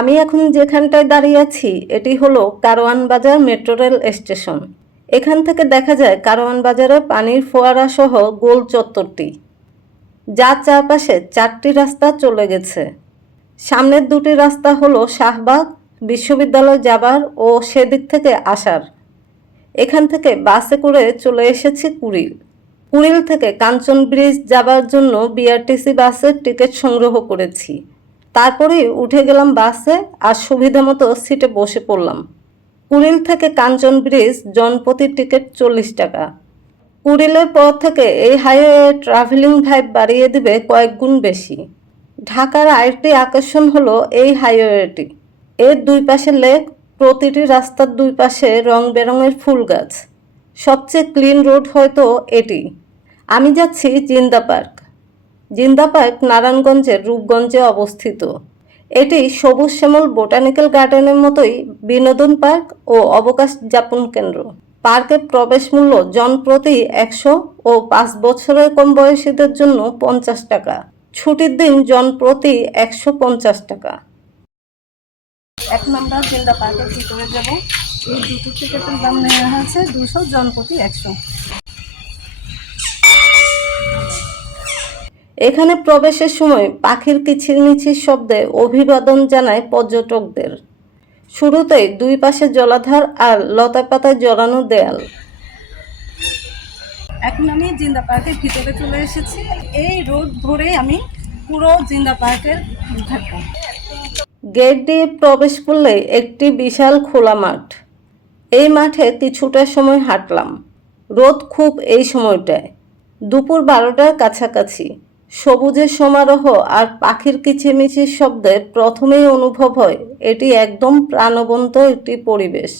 আমি এখন যেখানটায় দাঁড়িয়ে আছি এটি হলো কারওয়ান বাজার মেট্রো রেল স্টেশন। এখান থেকে দেখা যায় কারওয়ান বাজারের পানির ফোয়ারা সহ গোল চত্বরটি, যার চারপাশে 4টি রাস্তা চলে গেছে। সামনের দুটি রাস্তা হলো শাহবাগ বিশ্ববিদ্যালয় যাবার ও সেদিক থেকে আসার। এখান থেকে বাসে করে চলে এসেছি কুড়িল। কুড়িল থেকে কাঞ্চন ব্রিজ যাবার জন্য বিআরটিসি বাসের টিকিট সংগ্রহ করেছি। তারপরেই উঠে গেলাম বাসে আর সুবিধা মতো সিটে বসে পড়লাম। কুড়িল থেকে কাঞ্চন ব্রিজ জনপ্রতি টিকিট 40 টাকা। কুড়িলের পর থেকে এই হাইওয়ে ট্রাভেলিং ভাইব বাড়িয়ে দিবে কয়েক গুণ বেশি। ঢাকার আরেকটি আকর্ষণ হলো এই হাইওয়েটি। এর দুই পাশে লেক, প্রতিটি রাস্তার দুই পাশে রং বেরঙের ফুল গাছ। সবচেয়ে ক্লিন রোড হয়তো এটি। আমি যাচ্ছি জিন্দা পার্ক। জিন্দা পার্ক নারায়ণগঞ্জের রূপগঞ্জে অবস্থিত। এটি সবুজ শ্যামল বোটানিক্যাল গার্ডেনের মতোই বিনোদন পার্ক ও অবকাশ যাপন কেন্দ্র। পার্কের প্রবেশ মূল্য জনপ্রতি 100 ও 5 বছরের কম বয়সীদের জন্য 50 টাকা। ছুটির দিন জনপ্রতি 150 টাকা। এখন আমরা জিন্দা পার্কের ভিতরে যাব। এই দুটো টিকিটের দাম নেওয়া হয়েছে 200, জনপ্রতি 100। এখানে প্রবেশের সময় পাখির কিচিরমিচির শব্দে অভিবাদন জানায় পর্যটকদের। শুরুতেই দুই পাশে জলাধার আর লতা পাতায় জড়ানো দেয়াল। এখন আমি জিন্দা পার্কের ভিতরে চলে এসেছি। এই রোড ধরে আমি পুরো জিন্দা পার্কের থাকবো। গেট দিয়ে প্রবেশ করলে একটি বিশাল খোলা মাঠ। এই মাঠে কিছুটা সময় হাঁটলাম। রোদ খুব এই সময়টায়, দুপুর 12টার কাছাকাছি। সবুজের সমারোহ আর পাখির কিচিরমিচির শব্দে প্রথমেই অনুভব হয় এটি একদম প্রাণবন্ত একটি পরিবেশ।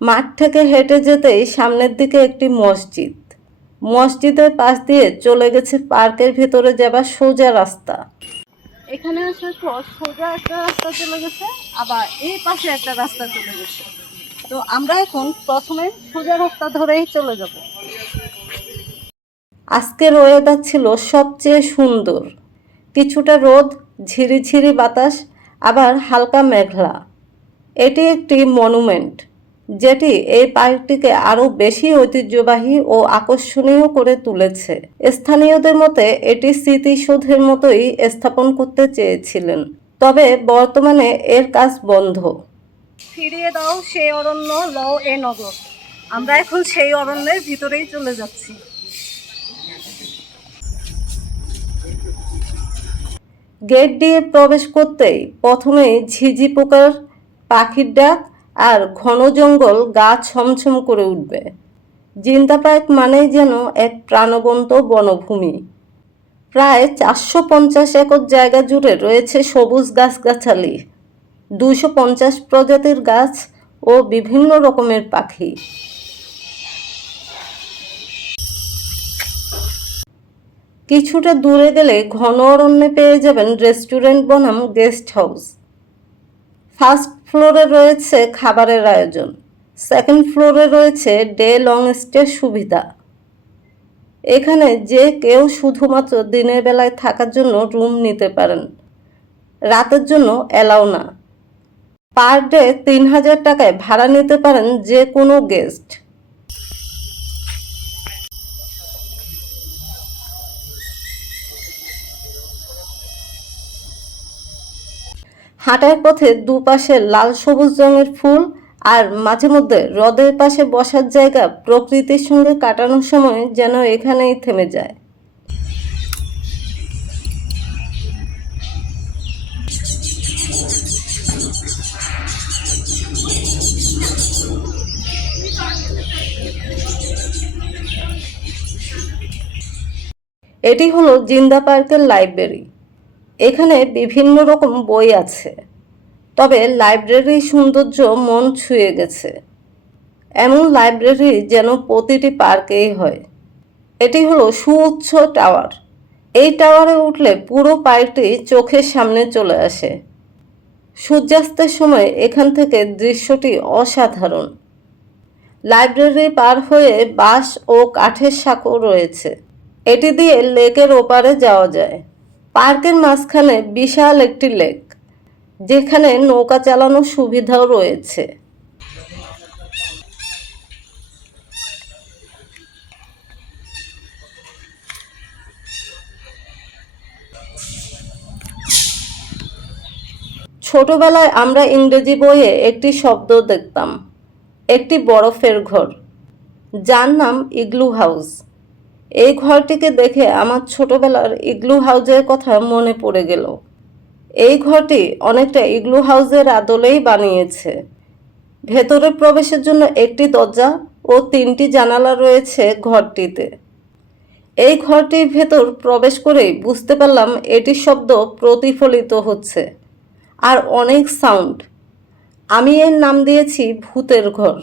মাঠ থেকে হেঁটে যেতেই সামনের দিকে একটি মসজিদ। মসজিদের পাশ দিয়ে চলে গেছে পার্কের ভেতরে যাবার সোজা রাস্তা। এখানে আসার পর সোজা একটা রাস্তা চলে গেছে, আবার এই পাশে একটা রাস্তা চলে গেছে। তো আমরা এখন প্রথমে সোজা রাস্তা ধরেই চলে যাব। আজকের ওয়েদার ছিল সবচেয়ে সুন্দর। কিছুটা রোদ, ঝিরিঝিরি বাতাস, আবার হালকা মেঘলা। এটি একটি মনুমেন্ট, যেটি এই পার্কটিকে আরও বেশি ঐতিহ্যবাহী ও আকর্ষণীয় করে তুলেছে। স্থানীয়দের মতে এটি স্মৃতিসৌধের মতোই স্থাপন করতে চেয়েছিলেন, তবে বর্তমানে এর কাজ বন্ধ। ফিরিয়ে দাও সেই অরণ্য, লও এ নগর। আমরা এখন সেই অরণ্যের ভিতরেই চলে যাচ্ছি। গেট দিয়ে প্রবেশ করতেই প্রথমেই ঝিঝি পোকার পাখির ডাক আর ঘন জঙ্গল গা ছমছম করে উঠবে। জিন্দা পার্ক মানেই যেন এক প্রাণবন্ত বনভূমি। প্রায় 450 একর জায়গা জুড়ে রয়েছে সবুজ গাছগাছালি, 250 প্রজাতির গাছ ও বিভিন্ন রকমের পাখি। কিছুটা দূরে গেলে ঘন অরণ্যে পেয়ে যাবেন রেস্টুরেন্ট বনাম গেস্ট হাউস। ফার্স্ট ফ্লোরে রয়েছে খাবারের আয়োজন, সেকেন্ড ফ্লোরে রয়েছে ডে লং স্টে সুবিধা। এখানে যে কেউ শুধুমাত্র দিনের বেলায় থাকার জন্য রুম নিতে পারেন, রাতের জন্য অ্যালাউ না। পার ডে 3000 টাকায় ভাড়া নিতে পারেন যে কোনো গেস্ট। হাঁটার পথে দুপাশে লাল সবুজ রঙের ফুল আর মাঝে মধ্যে হ্রদের পাশে বসার জায়গা প্রকৃতির সঙ্গে কাটানোর সময় যেন এখানেই থেমে যায়। এটি হলো জিন্দা পার্কের লাইব্রেরি। এখানে বিভিন্ন রকম বই আছে, তবে লাইব্রেরির সৌন্দর্য মন ছুঁয়ে গেছে। এমন লাইব্রেরি যেন প্রতিটি পার্কেই হয়। এটি হলো সুউচ্চ টাওয়ার। এই টাওয়ারে উঠলে পুরো পার্কটি চোখের সামনে চলে আসে। সূর্যাস্তের সময় এখান থেকে দৃশ্যটি অসাধারণ। লাইব্রেরি পার হয়ে বাঁশ ও কাঠের সাঁকো রয়েছে, এটি দিয়ে লেকের ওপারে যাওয়া যায়। পার্কের মাঝখানে বিশাল একটি লেক, যেখানে নৌকা চালানোর সুবিধাও রয়েছে। ছোটবেলায় আমরা ইংরেজি বইয়ে একটি শব্দ দেখতাম, একটি বরফের ঘর, যার নাম ইগলু হাউস। এই ঘরটিকে দেখে আমার ছোটবেলার ইগলু হাউসের কথা মনে পড়ে গেল। এই ঘরটি অনেকটা ইগলু হাউসের আদলেই বানিয়েছে। ভেতরে প্রবেশের জন্য একটি দরজা ও 3টি জানালা রয়েছে ঘরটিতে। এই ঘরটির ভেতর প্রবেশ করেই বুঝতে পারলাম এটির শব্দ প্রতিফলিত হচ্ছে আর অনেক সাউন্ড। আমি এর নাম দিয়েছি ভূতের ঘর।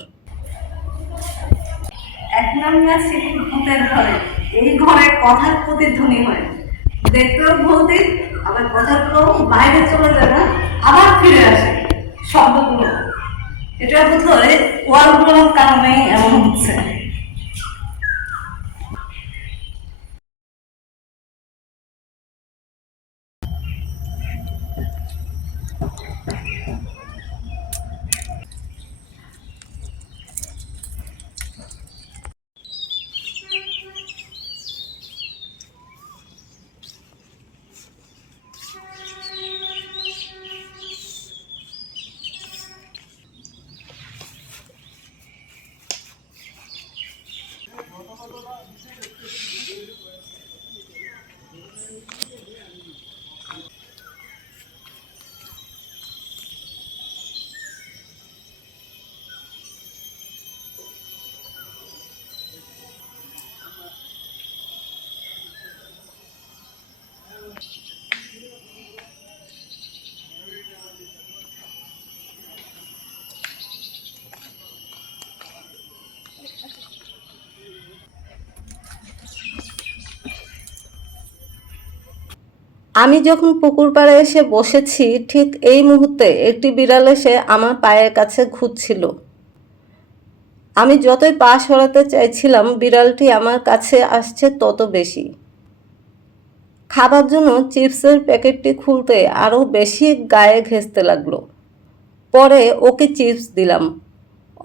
এক নামে আছি ভূতের ঘরে। এই ঘরে কথার প্রতিধ্বনি হয়, দেখতেও ভৌতিক, আবার কথাগুলো বাইরে চলে যায় না, আবার ফিরে আসে শব্দগুলো। এটা বোধহয় ওয়ালগুলোর কারণেই এমন হচ্ছে। আমি যখন পুকুর পাড়ে এসে বসেছি ঠিক এই মুহূর্তে একটি বিড়াল এসে আমার পায়ের কাছে ঘুরছিল। আমি যতই পা সরাতে চাইছিলাম বিড়ালটি আমার কাছে আসছে তত বেশি। খাবার জন্য চিপসের প্যাকেটটি খুলতে আরও বেশি গায়ে ঘেঁষতে লাগলো। পরে ওকে চিপস দিলাম।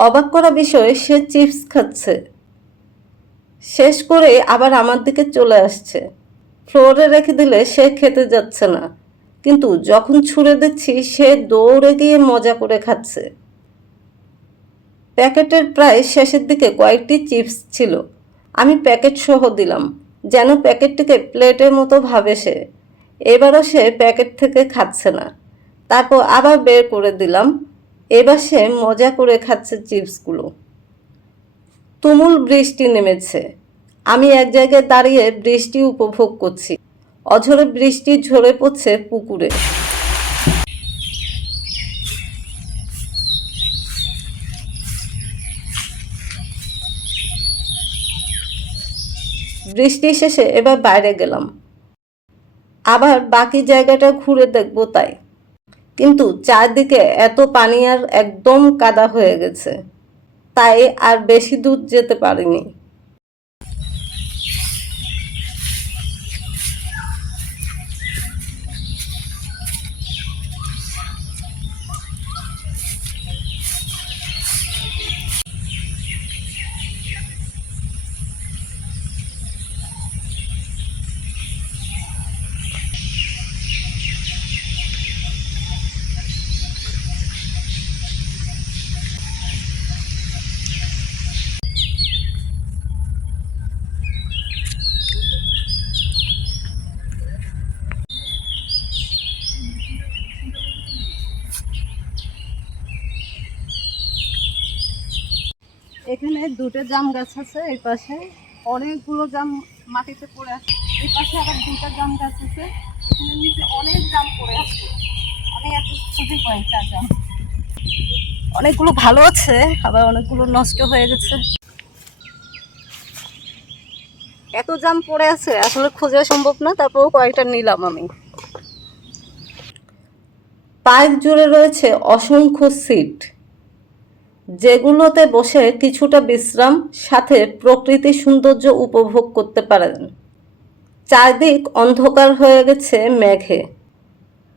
অবাক করা বিষয়, সে চিপস খাচ্ছে, শেষ করে আবার আমার দিকে চলে আসছে। ফ্লোরে রেখে দিলে সে খেতে যাচ্ছে না, কিন্তু যখন ছুঁড়ে দিচ্ছি সে দৌড়ে গিয়ে মজা করে খাচ্ছে। প্যাকেটের প্রায় শেষের দিকে কয়েকটি চিপস ছিল। আমি প্যাকেট সহ দিলাম, যেন প্যাকেটটিকে প্লেটের মতো ভাবে সে। এবারও সে প্যাকেট থেকে খাচ্ছে না। তারপর আবার বের করে দিলাম। এবার সে মজা করে খাচ্ছে চিপসগুলো। তুমুল বৃষ্টি নেমেছে। আমি এক জায়গায় দাঁড়িয়ে বৃষ্টি উপভোগ করছি। অঝরে বৃষ্টি ঝরে পড়ছে পুকুরে। বৃষ্টি শেষে এবার বাইরে গেলাম, আবার বাকি জায়গাটা ঘুরে দেখব তাই। কিন্তু চারদিকে এত পানি আর একদম কাদা হয়ে গেছে, তাই আর বেশি দূর যেতে পারিনি। এখানে দুটো জাম গাছ আছে, এই পাশে অনেকগুলো জাম মাটিতে পড়ে আছে, এই পাশে আবার দুটো জাম গাছ আছে, এখানে নিচে অনেক জাম পড়ে আছে। আমি এত খুঁজে কয়েকটা জাম, অনেকগুলো ভালো আছে আবার অনেকগুলো নষ্ট হয়ে গেছে। এত জাম পড়ে আছে আসলে খোঁজা সম্ভব না, তারপরেও কয়েকটা নিলাম আমি। পার্ক জুড়ে রয়েছে অসংখ্য সিট, যেগুলোতে বসে কিছুটা বিশ্রাম সাথে প্রকৃতির সৌন্দর্য উপভোগ করতে পারেন। চারদিক অন্ধকার হয়ে গেছে মেঘে।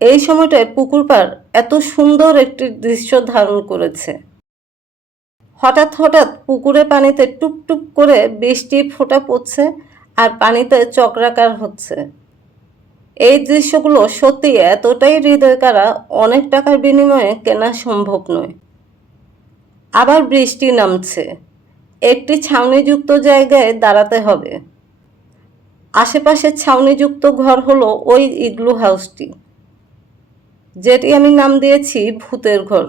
এই সময়টায় পুকুর পাড় এত সুন্দর একটি দৃশ্য ধারণ করেছে। হঠাৎ হঠাৎ পুকুরের পানিতে টুপটুপ করে বৃষ্টির ফোঁটা পড়ছে আর পানিতে চক্রাকার হচ্ছে। এই দৃশ্যগুলো সত্যি এতটাই হৃদয়কাড়া, অনেক টাকার বিনিময়ে কেনা সম্ভব নয়। আবার বৃষ্টি নামছে, একটি ছাউনিযুক্ত জায়গায় দাঁড়াতে হবে। আশেপাশে ছাউনিযুক্ত ঘর হলো ওই ইগলু হাউসটি, যেটি আমি নাম দিয়েছি ভূতের ঘর।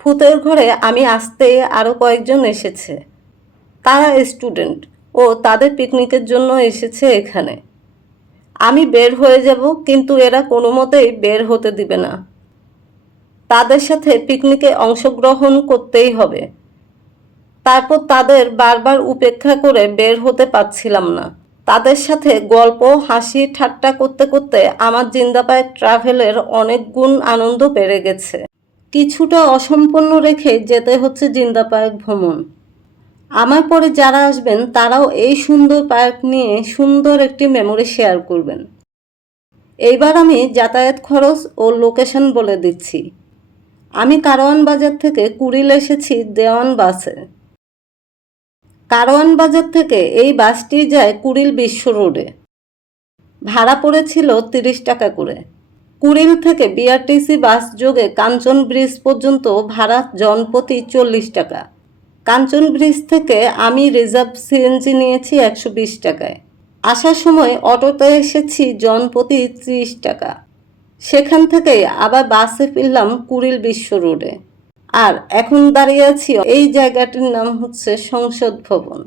ভূতের ঘরে আমি আসতে আরও কয়েকজন এসেছে। তারা স্টুডেন্ট ও তাদের পিকনিকের জন্য এসেছে এখানে। আমি বের হয়ে যাব, কিন্তু এরা কোনো মতেই বের হতে দিবে না। তাদের সাথে পিকনিকে অংশগ্রহণ করতেই হবে। তারপর তাদের বারবার উপেক্ষা করে বের হতে পারছিলাম না। তাদের সাথে গল্প হাসি ঠাট্টা করতে করতে আমার জিন্দাপাড়া ট্রাভেলের অনেক গুণ আনন্দ বেড়ে গেছে। কিছুটা অসম্পূর্ণ রেখে যেতে হচ্ছে জিন্দাপাড়া ভ্রমণ। আমার পরে যারা আসবেন তারাও এই সুন্দর পার্ক নিয়ে সুন্দর একটি মেমোরি শেয়ার করবেন। এইবার আমি যাতায়াত খরচ ও লোকেশন বলে দিচ্ছি। আমি কারওয়ান বাজার থেকে কুড়িল এসেছি দেওয়ান বাসে। কারওয়ান বাজার থেকে এই বাসটি যায় কুড়িল বিশ্ব রোডে। ভাড়া পড়েছিল 30 টাকা করে। কুড়িল থেকে বিআরটিসি বাস যোগে কাঞ্চন ব্রিজ পর্যন্ত ভাড়া জনপ্রতি 40 টাকা। কাঞ্চন ব্রিজ থেকে আমি রিজার্ভ সিএনজি নিয়েছি 120 টাকায়। আসার সময় অটোতে এসেছি জনপ্রতি 30 টাকা। সেখান থেকে আবার বাসে ফিরলাম কুড়িল বিশ্ব রোডে। আর এখন দাঁড়িয়ে আছি, এই জায়গাটির নাম হচ্ছে সংসদ ভবন।